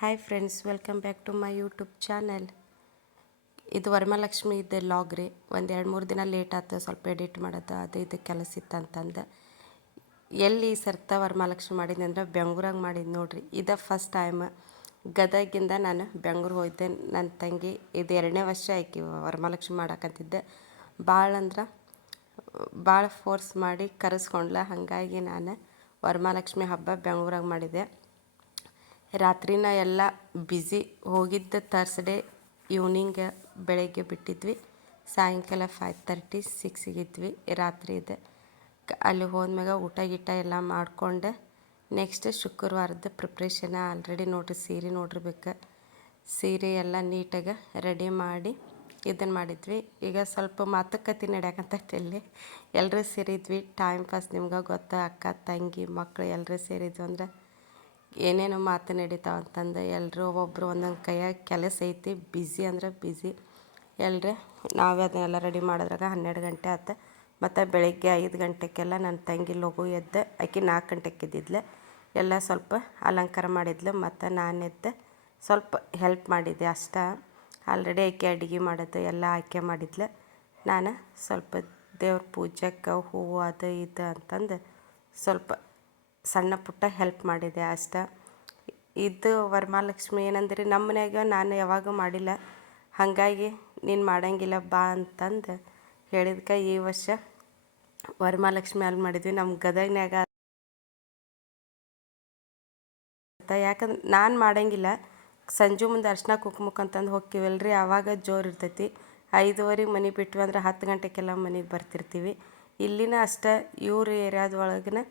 Hi friends, welcome back to my YouTube channel. ಇದು ವರಮಹಾಲಕ್ಷ್ಮಿ ಇದು log ರೀ. ಒಂದು 2-3 ದಿನ ಲೇಟ್ ಆಯ್ತು, ಸ್ವಲ್ಪ ಎಡಿಟ್ ಮಾಡೋದು ಅದು ಇದು ಕೆಲಸ ಇತ್ತು ಅಂತಂದು. ಎಲ್ಲಿ ಸರ್ತ ವರಮಹಾಲಕ್ಷ್ಮಿ ಮಾಡಿದ್ನಿ ಅಂದ್ರೆ ಬೆಂಗ್ಳೂರಾಗ ಮಾಡಿದ್ದು ನೋಡ್ರಿ. ಇದು ಫಸ್ಟ್ ಟೈಮ್ ಗದಗಿಂದ ನಾನು ಬೆಂಗ್ಳೂರು ಹೋಗಿದ್ದೆ. ನನ್ನ ತಂಗಿ ಇದು 2ನೇ ವರ್ಷ ಆಕಿ ವರಮಹಾಲಕ್ಷ್ಮಿ ಮಾಡಕ್ಕಂತಿದ್ದೆ. ಭಾಳ ಫೋರ್ಸ್ ಮಾಡಿ ಕರೆಸ್ಕೊಂಡ್ಲ. ಹಾಗಾಗಿ ನಾನು ವರಮಹಾಲಕ್ಷ್ಮಿ ಹಬ್ಬ ಬೆಂಗ್ಳೂರಾಗ ಮಾಡಿದೆ. ರಾತ್ರಿನ ಎಲ್ಲ ಬ್ಯುಸಿ. ಹೋಗಿದ್ದು ಥರ್ಸ್ಡೇ ಈವ್ನಿಂಗ್, ಬೆಳಗ್ಗೆ ಬಿಟ್ಟಿದ್ವಿ. ಸಾಯಂಕಾಲ 5:30 6 ರಾತ್ರಿ ಇದೆ. ಅಲ್ಲಿ ಹೋದ್ಮ್ಯಾಗ ಊಟ ಗೀಟ ಎಲ್ಲ ಮಾಡ್ಕೊಂಡು ನೆಕ್ಸ್ಟ್ ಶುಕ್ರವಾರದ ಪ್ರಿಪ್ರೇಷನ್ ಆಲ್ರೆಡಿ ನೋಡ್ರಿ. ಸೀರೆ ನೋಡಿರ್ಬೇಕು. ಸೀರೆ ಎಲ್ಲ ನೀಟಾಗಿ ರೆಡಿ ಮಾಡಿ ಇದನ್ನು ಮಾಡಿದ್ವಿ. ಈಗ ಸ್ವಲ್ಪ ಮಾತುಕತೆ ನಡೆಯಕಂತೈತಿ. ಇಲ್ಲಿ ಎಲ್ಲರೂ ಸೇರಿದ್ವಿ. ಟೈಮ್ ಪಾಸ್ ನಿಮ್ಗೆ ಗೊತ್ತಾ, ಅಕ್ಕ ತಂಗಿ ಮಕ್ಕಳು ಎಲ್ಲರೂ ಸೇರಿದ್ವಿ ಅಂದ್ರೆ ಏನೇನೋ ಮಾತು ನಡೀತಾವ ಅಂತಂದು ಎಲ್ಲರೂ ಒಬ್ಬೊಬ್ಬರು ಒಂದೊಂದು ಕೈಯಾಗ ಕೆಲಸ ಐತಿ. ಬ್ಯುಸಿ ಅಂದ್ರೆ ಬ್ಯುಸಿ ಎಲ್ಲರೇ. ನಾವೇ ಅದನ್ನೆಲ್ಲ ರೆಡಿ ಮಾಡಿದ್ರಾಗ 12 ಗಂಟೆ ಆಯ್ತು. ಮತ್ತು ಬೆಳಗ್ಗೆ 5 ಗಂಟೆಗೆಲ್ಲ ನನ್ನ ತಂಗಿ ಲಘು ಎದ್ದು, ಆಕೆ 4 ಗಂಟೆಗೆ ಎದ್ದಿದ್ಲೆ. ಎಲ್ಲ ಸ್ವಲ್ಪ ಅಲಂಕಾರ ಮಾಡಿದ್ಲು. ಮತ್ತು ನಾನು ಎದ್ದು ಸ್ವಲ್ಪ ಹೆಲ್ಪ್ ಮಾಡಿದ್ದೆ ಅಷ್ಟೇ. ಆಲ್ರೆಡಿ ಆಕೆ ಅಡುಗೆ ಮಾಡೋದು ಎಲ್ಲ ಆಕೆ ಮಾಡಿದ್ಲು. ನಾನು ಸ್ವಲ್ಪ ದೇವ್ರ ಪೂಜೆಗೆ ಹೂವು ಅದು ಇದು ಅಂತಂದು ಸ್ವಲ್ಪ ಸಣ್ಣ ಪುಟ್ಟ ಹೆಲ್ಪ್ ಮಾಡಿದೆ ಅಷ್ಟೇ. ಇದು ವರಮಹಾಲಕ್ಷ್ಮಿ ಏನಂದ್ರೆ ನಮ್ಮ ಮನ್ಯಾಗ ನಾನು ಯಾವಾಗ ಮಾಡಿಲ್ಲ. ಹಾಗಾಗಿ ನೀನು ಮಾಡಂಗಿಲ್ಲ ಬಾ ಅಂತಂದು ಹೇಳಿದ್ಕೆ ಈ ವರ್ಷ ವರಮಹಾಲಕ್ಷ್ಮಿ ಅಲ್ಲಿ ಮಾಡಿದ್ವಿ ನಮ್ಮ ಗದಗ್ನಾಗ. ಯಾಕಂದ್ರೆ ನಾನು ಮಾಡಂಗಿಲ್ಲ. ಸಂಜೆ ಮುಂದೆ ಅರ್ಶಿನ ಕುಂಕುಮಕ್ಕೆ ಅಂತಂದು ಹೋಗ್ತೀವಲ್ರಿ, ಆವಾಗ ಜೋರು ಇರ್ತೈತಿ. 5:30 ಮನೆ ಬಿಟ್ವಿ ಅಂದ್ರೆ 10 ಗಂಟೆಗೆಲ್ಲ ಮನೆಗೆ ಬರ್ತಿರ್ತೀವಿ. ಇಲ್ಲಿನ ಅಷ್ಟೇ ಇವ್ರ ಏರಿಯಾದೊಳಗನ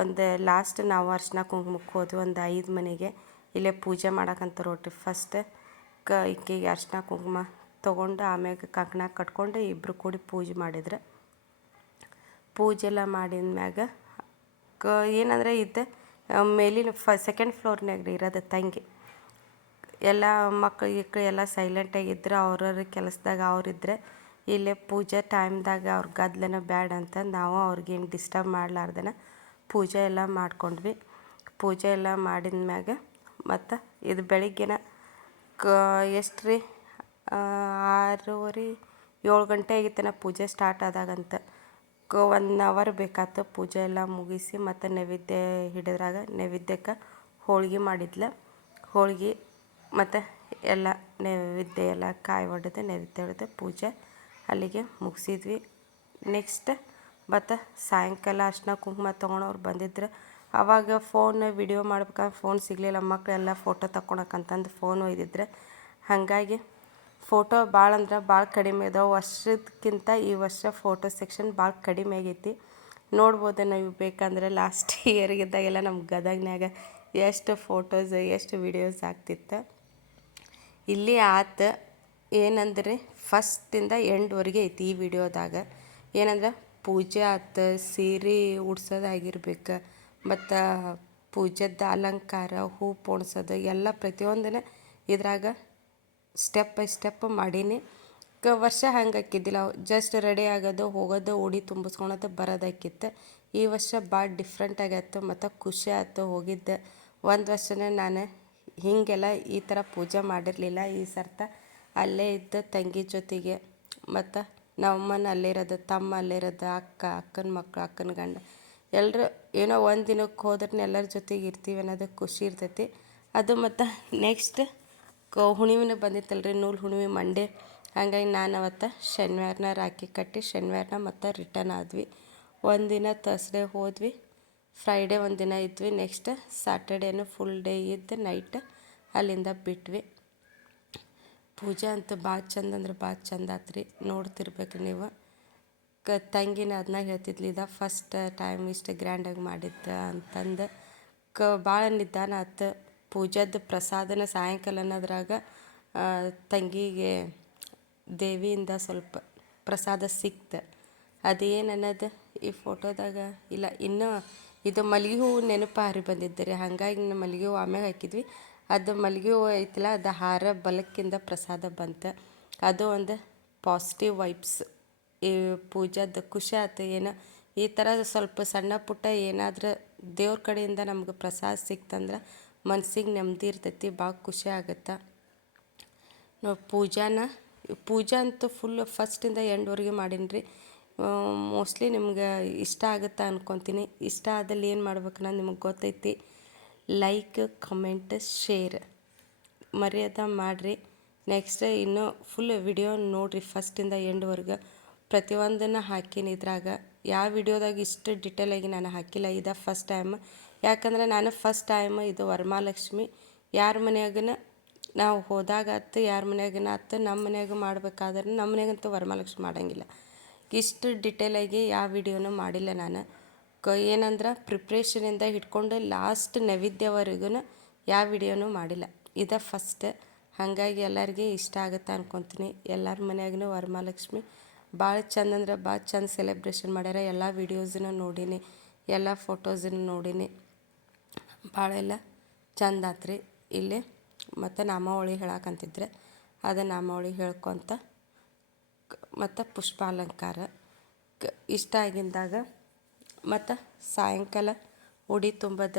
ಒಂದು ಲಾಸ್ಟ್ ನಾವು ಅರ್ಶಿನ ಕುಂಕುಮಕ್ಕೆ ಹೋದ್ವಿ ಒಂದು 5 ಮನೆಗೆ. ಇಲ್ಲೇ ಪೂಜೆ ಮಾಡಕ್ಕಂತ ನೋಡ್ರಿ. ಫಸ್ಟ್ ಈಕೆಗೆ ಅರ್ಶಿನ ಕುಂಕುಮ ತೊಗೊಂಡು ಆಮ್ಯಾಗ ಕಂಕಣ ಕಟ್ಕೊಂಡು ಇಬ್ಬರು ಕೂಡಿ ಪೂಜೆ ಮಾಡಿದ್ರು. ಪೂಜೆ ಎಲ್ಲ ಮಾಡಿದ ಮ್ಯಾಗ ಏನಂದರೆ ಇದು ಮೇಲಿನ ಸೆಕೆಂಡ್ ಫ್ಲೋರ್ನಾಗ ಇರೋದು ತಂಗಿ. ಎಲ್ಲ ಮಕ್ಕಳು ಎಲ್ಲ ಸೈಲೆಂಟಾಗಿದ್ದರು. ಅವ್ರವ್ರ ಕೆಲಸದಾಗ ಅವರಿದ್ರೆ ಇಲ್ಲೇ ಪೂಜೆ ಟೈಮ್ದಾಗ ಅವ್ರ ಗದ್ದಲನ ಬ್ಯಾಡ ಅಂತ ನಾವು ಅವ್ರಿಗೇನು ಡಿಸ್ಟರ್ಬ್ ಮಾಡಲಾರ್ದನ ಪೂಜೆ ಎಲ್ಲ ಮಾಡ್ಕೊಂಡ್ವಿ. ಪೂಜೆ ಎಲ್ಲ ಮಾಡಿದ ಮ್ಯಾಗ ಮತ್ತು ಇದು ಬೆಳಿಗ್ಗೆನ ಎಷ್ಟು ರೀ 6:30 7 ಗಂಟೆ ಆಗಿತ್ತನ ಪೂಜೆ ಸ್ಟಾರ್ಟ್ ಆದಾಗಂತ. 1 ಅವರ್ ಬೇಕಾಯ್ತು ಪೂಜೆ ಎಲ್ಲ ಮುಗಿಸಿ. ಮತ್ತು ನೈವೇದ್ಯ ಹಿಡಿದ್ರಾಗ ನೈವೇದ್ಯಕ್ಕೆ ಹೋಳ್ಗೆ ಮಾಡಿದ್ಲು. ಹೋಳ್ಗೆ ಮತ್ತು ಎಲ್ಲ ನೈವೇದ್ಯ ಎಲ್ಲ ಕಾಯಿ ಒಡೆದು ನೈವೇದ್ಯ ಹೊಡೆದು ಪೂಜೆ ಅಲ್ಲಿಗೆ ಮುಗಿಸಿದ್ವಿ. ನೆಕ್ಸ್ಟ್ ಮತ್ತು ಸಾಯಂಕಾಲ ಅರ್ಶಿನ ಕುಂಕುಮ ತೊಗೊಂಡವ್ರು ಬಂದಿದ್ರು. ಆವಾಗ ಫೋನ್ ವಿಡಿಯೋ ಮಾಡ್ಬೇಕಾದ್ರೆ ಫೋನ್ ಸಿಗಲಿಲ್ಲ. ಮಕ್ಕಳೆಲ್ಲ ಫೋಟೋ ತಕ್ಕೊಳಕ್ಕಂತಂದು ಫೋನ್ ಒಯ್ದಿದ್ರೆ. ಹಾಗಾಗಿ ಫೋಟೋ ಭಾಳ ಅಂದ್ರೆ ಭಾಳ ಕಡಿಮೆ ಇದಾವೆ. ವರ್ಷಕ್ಕಿಂತ ಈ ವರ್ಷ ಫೋಟೋ ಸೆಕ್ಷನ್ ಭಾಳ ಕಡಿಮೆ ಆಗೈತಿ. ನೋಡ್ಬೋದು ನೀವು ಬೇಕಂದ್ರೆ ಲಾಸ್ಟ್ ಇಯರ್ಗಿದ್ದಾಗೆಲ್ಲ ನಮ್ಮ ಗದಗ್ನಾಗ ಎಷ್ಟು ಫೋಟೋಸ್ ಎಷ್ಟು ವಿಡಿಯೋಸ್ ಆಗ್ತಿತ್ತು. ಇಲ್ಲಿ ಆತು ಏನಂದ್ರೆ ಫಸ್ಟಿಂದ ಎಂಡ್ವರೆಗೆ ಐತಿ ಈ ವಿಡಿಯೋದಾಗ. ಏನಂದ್ರೆ ಪೂಜೆ ಆತು, ಸೀರೆ ಉಡ್ಸೋದಾಗಿರ್ಬೇಕು, ಮತ್ತು ಪೂಜೆದ ಅಲಂಕಾರ, ಹೂ ಪೋಣಿಸೋದು ಎಲ್ಲ ಪ್ರತಿಯೊಂದನ್ನು ಇದ್ರಾಗ ಸ್ಟೆಪ್ ಬೈ ಸ್ಟೆಪ್ ಮಾಡೀನಿ. ವರ್ಷ ಹಂಗೆ ಹಾಕಿದ್ದಿಲ್ಲ. ಜಸ್ಟ್ ರೆಡಿ ಆಗೋದು, ಹೋಗೋದು, ಉಡಿ ತುಂಬಿಸ್ಕೊಳೋದು, ಬರೋದಾಕಿತ್ತು. ಈ ವರ್ಷ ಭಾಳ ಡಿಫ್ರೆಂಟ್ ಆಗೈತು ಮತ್ತು ಖುಷಿ ಆಯ್ತು. ಹೋಗಿದ್ದೆ ಒಂದು ವರ್ಷನೇ ನಾನು ಹೀಗೆಲ್ಲ ಈ ಥರ ಪೂಜೆ ಮಾಡಿರಲಿಲ್ಲ. ಈ ಸರ್ತ ಅಲ್ಲೇ ಇದ್ದು ತಂಗಿ ಜೊತೆಗೆ ಮತ್ತು ನಮ್ಮಮ್ಮನ ಅಲ್ಲಿರೋದು, ತಮ್ಮ ಅಲ್ಲಿರೋದು, ಅಕ್ಕನ ಮಕ್ಕಳು, ಅಕ್ಕನ ಗಂಡ ಎಲ್ಲರೂ ಏನೋ ಒಂದು ದಿನಕ್ಕೆ ಹೋದ್ರೆ ಎಲ್ಲರ ಜೊತೆಗೆ ಇರ್ತೀವಿ ಅನ್ನೋದು ಖುಷಿ ಇರ್ತೈತಿ. ಅದು ಮತ್ತು ನೆಕ್ಸ್ಟ್ ಹುಣ್ಣಿಮೆನೂ ಬಂದಿತ್ತಲ್ರಿ, ನೂಲು ಹುಣ್ಣಿಮೆ ಮಂಡೇ. ಹಾಗಾಗಿ ನಾನು ಅವತ್ತು ಶನಿವಾರನ ರಾಖಿ ಕಟ್ಟಿ ಶನಿವಾರನ ಮತ್ತು ರಿಟರ್ನ್ ಆದ್ವಿ. ಒಂದಿನ ಥರ್ಸ್ಡೇ ಹೋದ್ವಿ, ಫ್ರೈಡೇ ಒಂದಿನ ಇದ್ವಿ. ನೆಕ್ಸ್ಟ್ ಸ್ಯಾಟರ್ಡೇನು ಫುಲ್ ಡೇ ಇದ್ದು ನೈಟ್ ಅಲ್ಲಿಂದ ಬಿಟ್ವಿ. ಪೂಜೆ ಅಂತೂ ಭಾಳ ಚಂದ ಅಂದ್ರೆ ಭಾಳ ಚಂದ ಆತ್ರಿ. ನೋಡ್ತಿರ್ಬೇಕು ನೀವು. ತಂಗಿನ ಅದನ್ನ ಹೇಳ್ತಿದ್ಲಿ, ಇದು ಫಸ್ಟ್ ಟೈಮ್ ಇಷ್ಟು ಗ್ರ್ಯಾಂಡಾಗಿ ಮಾಡಿದ್ದು ಅಂತಂದು. ಭಾಳ ನಿಧಾನ ಆಯ್ತು. ಪೂಜೆದು ಪ್ರಸಾದನ ಸಾಯಂಕಾಲ ಅನ್ನೋದ್ರಾಗ ತಂಗಿಗೆ ದೇವಿಯಿಂದ ಸ್ವಲ್ಪ ಪ್ರಸಾದ ಸಿಕ್ತು. ಅದೇನು ಅನ್ನೋದು ಈ ಫೋಟೋದಾಗ ಇಲ್ಲ. ಇನ್ನೂ ಇದು ಮಲ್ಲಿಗೆ ಹೂವು ನೆನಪು ಹಾರಿ ಬಂದಿದ್ದೆ. ಹಾಗಾಗಿ ಮಲ್ಲಿಗೆ ಹೂವು ಆಮ್ಯಾಗ ಹಾಕಿದ್ವಿ. ಅದು ಮಲ್ಲಿಗೆ ಹೂವು ಐತಲ್ಲ, ಅದು ಹಾರ ಬಲಕ್ಕಿಂದ ಪ್ರಸಾದ ಬಂತು. ಅದು ಒಂದು ಪಾಸಿಟಿವ್ ವೈಬ್ಸ್. ಈ ಪೂಜಾದ ಖುಷಿ ಆಯ್ತು. ಏನೋ ಈ ಥರ ಸ್ವಲ್ಪ ಸಣ್ಣ ಪುಟ್ಟ ಏನಾದರೂ ದೇವ್ರ ಕಡೆಯಿಂದ ನಮ್ಗೆ ಪ್ರಸಾದ ಸಿಕ್ತಂದ್ರೆ ಮನ್ಸಿಗೆ ನೆಮ್ಮದಿ ಇರ್ತೈತಿ, ಭಾಳ ಖುಷಿ ಆಗುತ್ತೆ. ನೋಡಿ ಪೂಜಾ ಅಂತೂ ಫುಲ್ ಫಸ್ಟಿಂದ ಎಂಡ್ವರೆಗೆ ಮಾಡೀನಿ ರೀ. ಮೋಸ್ಟ್ಲಿ ನಿಮ್ಗೆ ಇಷ್ಟ ಆಗುತ್ತೆ ಅನ್ಕೊತೀನಿ. ಇಷ್ಟ ಆದಲ್ಲಿ ಏನು ಮಾಡ್ಬೇಕನ್ನ ನಿಮಗೆ ಗೊತ್ತೈತಿ. ಲೈಕ್, ಕಮೆಂಟ್, ಶೇರ್ ಮರ್ಯಾದ ಮಾಡಿರಿ. ನೆಕ್ಸ್ಟ್ ಇನ್ನೂ ಫುಲ್ ವಿಡಿಯೋ ನೋಡಿರಿ ಫಸ್ಟಿಂದ ಎಂಡ್ವರೆಗೆ. ಪ್ರತಿಯೊಂದನ್ನು ಹಾಕೀನಿ ಇದ್ರಾಗ. ಯಾವ ವಿಡಿಯೋದಾಗ ಇಷ್ಟು ಡಿಟೇಲಾಗಿ ನಾನು ಹಾಕಿಲ್ಲ, ಇದು ಫಸ್ಟ್ ಟೈಮ್. ಯಾಕಂದ್ರೆ ನಾನು ಫಸ್ಟ್ ಟೈಮ್ ಇದು ವರಮಹಾಲಕ್ಷ್ಮಿ ಯಾರ ಮನೆಯಾಗನ ನಾವು ಹೋದಾಗ ಆತು, ಯಾರ ಮನೆಯಾಗನ ಆತು, ನಮ್ಮ ಮನ್ಯಾಗ ಮಾಡ್ಬೇಕಾದ್ರೆ ನಮ್ಮ ಮನೆಯಾಗಂತೂ ವರಮಹಾಲಕ್ಷ್ಮಿ ಮಾಡೋಂಗಿಲ್ಲ. ಇಷ್ಟು ಡಿಟೇಲಾಗಿ ಯಾವ ವಿಡಿಯೋನೂ ಮಾಡಿಲ್ಲ ನಾನು. ಏನಂದ್ರೆ ಪ್ರಿಪ್ರೇಷನಿಂದ ಹಿಡ್ಕೊಂಡು ಲಾಸ್ಟ್ ನೈವೇದ್ಯವರೆಗೂ ಯಾವ ವಿಡಿಯೋನೂ ಮಾಡಿಲ್ಲ, ಇದು ಫಸ್ಟ್. ಹಾಗಾಗಿ ಎಲ್ಲರಿಗೆ ಇಷ್ಟ ಆಗುತ್ತೆ ಅನ್ಕೊತೀನಿ. ಎಲ್ಲರ ಮನ್ಯಾಗೂ ವರಮಹಾಲಕ್ಷ್ಮಿ ಭಾಳ ಚಂದ ಅಂದ್ರೆ ಭಾಳ ಚಂದ ಸೆಲೆಬ್ರೇಷನ್ ಮಾಡ್ಯಾರ. ಎಲ್ಲ ವೀಡಿಯೋಸನ್ನು ನೋಡೀನಿ, ಎಲ್ಲ ಫೋಟೋಸನ್ನು ನೋಡೀನಿ. ಭಾಳ ಎಲ್ಲ ಚಂದ ಆತ್ರಿ. ಇಲ್ಲಿ ಮತ್ತು ನಾಮಾವಳಿ ಹೇಳಕ್ಕಂತಿದ್ರೆ ಅದು ನಾಮಾವಳಿ ಹೇಳ್ಕೊತ ಮತ್ತು ಪುಷ್ಪಾಲಂಕಾರ ಇಷ್ಟ ಆಗಿದ್ದಾಗ ಮತ್ತು ಸಾಯಂಕಾಲ ಉಡಿ ತುಂಬದ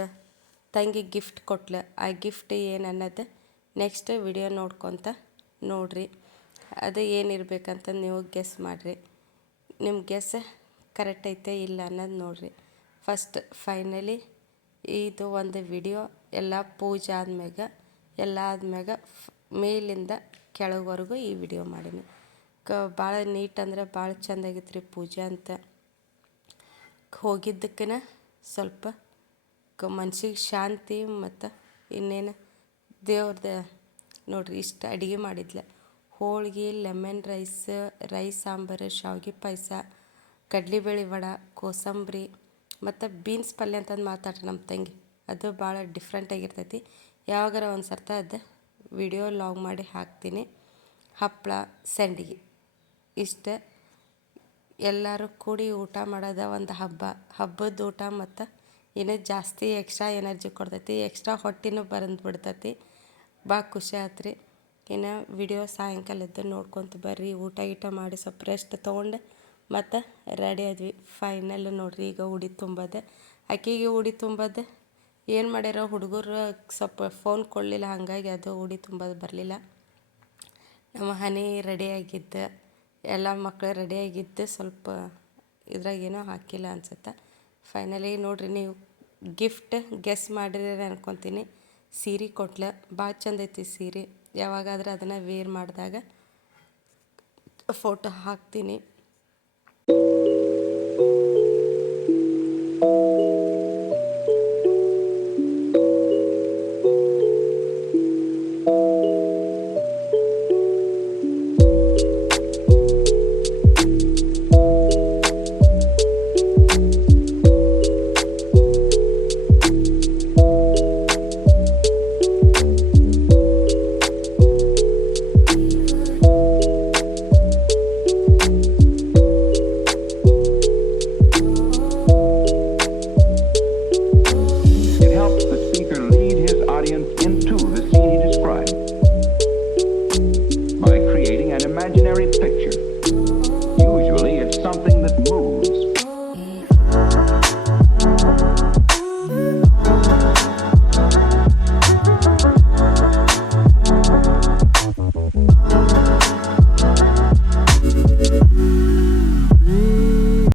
ತಂಗಿ ಗಿಫ್ಟ್ ಕೊಟ್ಲು. ಆ ಗಿಫ್ಟ್ ಏನು ಅನ್ನೋದು ನೆಕ್ಸ್ಟ್ ವಿಡಿಯೋ ನೋಡ್ಕೊತ ನೋಡ್ರಿ. ಅದು ಏನಿರ್ಬೇಕಂತ ನೀವು ಗೆಸ್ ಮಾಡಿರಿ. ನಿಮ್ಮ ಗೆಸ್ ಕರೆಕ್ಟ್ ಐತೆ ಇಲ್ಲ ಅನ್ನೋದು ನೋಡಿರಿ. ಫಸ್ಟ್ ಫೈನಲಿ ಇದು ಒಂದು ವಿಡಿಯೋ ಎಲ್ಲ ಪೂಜೆ ಆದ್ಮ್ಯಾಗ ಎಲ್ಲ ಆದ್ಮ್ಯಾಗ ಮೇಲಿಂದ ಕೆಳಗವರೆಗೂ ಈ ವಿಡಿಯೋ ಮಾಡೀನಿ. ಭಾಳ ನೀಟ್ ಅಂದ್ರೆ ಭಾಳ ಚೆಂದಾಗಿತ್ತು ರೀ ಪೂಜೆ ಅಂತ. ಹೋಗಿದ್ದಕ್ಕನ ಸ್ವಲ್ಪ ಮನ್ಸಿಗೆ ಶಾಂತಿ ಮತ್ತು ಇನ್ನೇನು ದೇವ್ರದ್ದು ನೋಡ್ರಿ. ಇಷ್ಟು ಅಡುಗೆ ಮಾಡಿದ್ಲ. ಹೋಳ್ಗೆ, ಲೆಮನ್ ರೈಸ್ ಸಾಂಬಾರು, ಶಾವಿಗೆ ಪಾಯಸ, ಕಡ್ಲಿಬೇಳೆ ವಡೆ, ಕೋಸಂಬರಿ ಮತ್ತು ಬೀನ್ಸ್ ಪಲ್ಯ ಅಂತಂದು ಮಾತಾಡ್ರಿ ನಮ್ಮ ತಂಗಿ. ಅದು ಭಾಳ ಡಿಫ್ರೆಂಟಾಗಿರ್ತೈತಿ. ಯಾವಾಗಾರ ಒಂದು ಸರ್ತ ಅದು ವಿಡಿಯೋ ಲಾಗ್ ಮಾಡಿ ಹಾಕ್ತೀನಿ. ಹಪ್ಪಳ, ಸಂಡಿಗೆ ಇಷ್ಟ ಎಲ್ಲರೂ ಕೂಡಿ ಊಟ ಮಾಡೋದ ಒಂದು ಹಬ್ಬದ ಊಟ. ಮತ್ತು ಇನ್ನೂ ಜಾಸ್ತಿ ಎಕ್ಸ್ಟ್ರಾ ಎನರ್ಜಿ ಕೊಡ್ತೈತಿ, ಎಕ್ಸ್ಟ್ರಾ ಹೊಟ್ಟೆನೂ ಬಿಡ್ತೈತಿ. ಭಾಳ ಖುಷಿ ಆಯ್ತು ರೀ. ಇನ್ನು ವಿಡಿಯೋ ಸಾಯಂಕಾಲದ್ದು ನೋಡ್ಕೊತ ಬರ್ರಿ. ಊಟ ಮಾಡಿ ಸ್ವಲ್ಪ ರೆಸ್ಟ್ ತೊಗೊಂಡು ಮತ್ತು ರೆಡಿ ಆದ್ವಿ. ಫೈನಲ್ ನೋಡ್ರಿ, ಈಗ ಉಡಿ ತುಂಬೋದು. ಆಕೆಗೆ ಉಡಿ ತುಂಬೋದು ಏನು ಮಾಡ್ಯಾರ ಹುಡುಗರು ಸ್ವಲ್ಪ ಫೋನ್ ಕೊಡಲಿಲ್ಲ, ಹಾಗಾಗಿ ಅದು ಉಡಿ ತುಂಬೋದು ಬರಲಿಲ್ಲ. ನಮ್ಮ ಹನಿ ರೆಡಿಯಾಗಿದ್ದು, ಎಲ್ಲ ಮಕ್ಕಳು ರೆಡಿಯಾಗಿದ್ದು ಸ್ವಲ್ಪ ಇದ್ರಾಗೇನೋ ಹಾಕಿಲ್ಲ ಅನ್ಸುತ್ತೆ. ಫೈನಲಿ ನೋಡ್ರಿ, ನೀವು ಗಿಫ್ಟ್ ಗೆಸ್ ಮಾಡಿರಿ ಅನ್ಕೊತೀನಿ. ಸೀರೆ ಕೊಟ್ಲು, ಭಾಳ ಚಂದ ಐತಿ ಸೀರೆ. ಯಾವಾಗಾದ್ರೆ ಅದನ್ನು ವೇರ್ ಮಾಡಿದಾಗ ಫೋಟೋ ಹಾಕ್ತೀನಿ.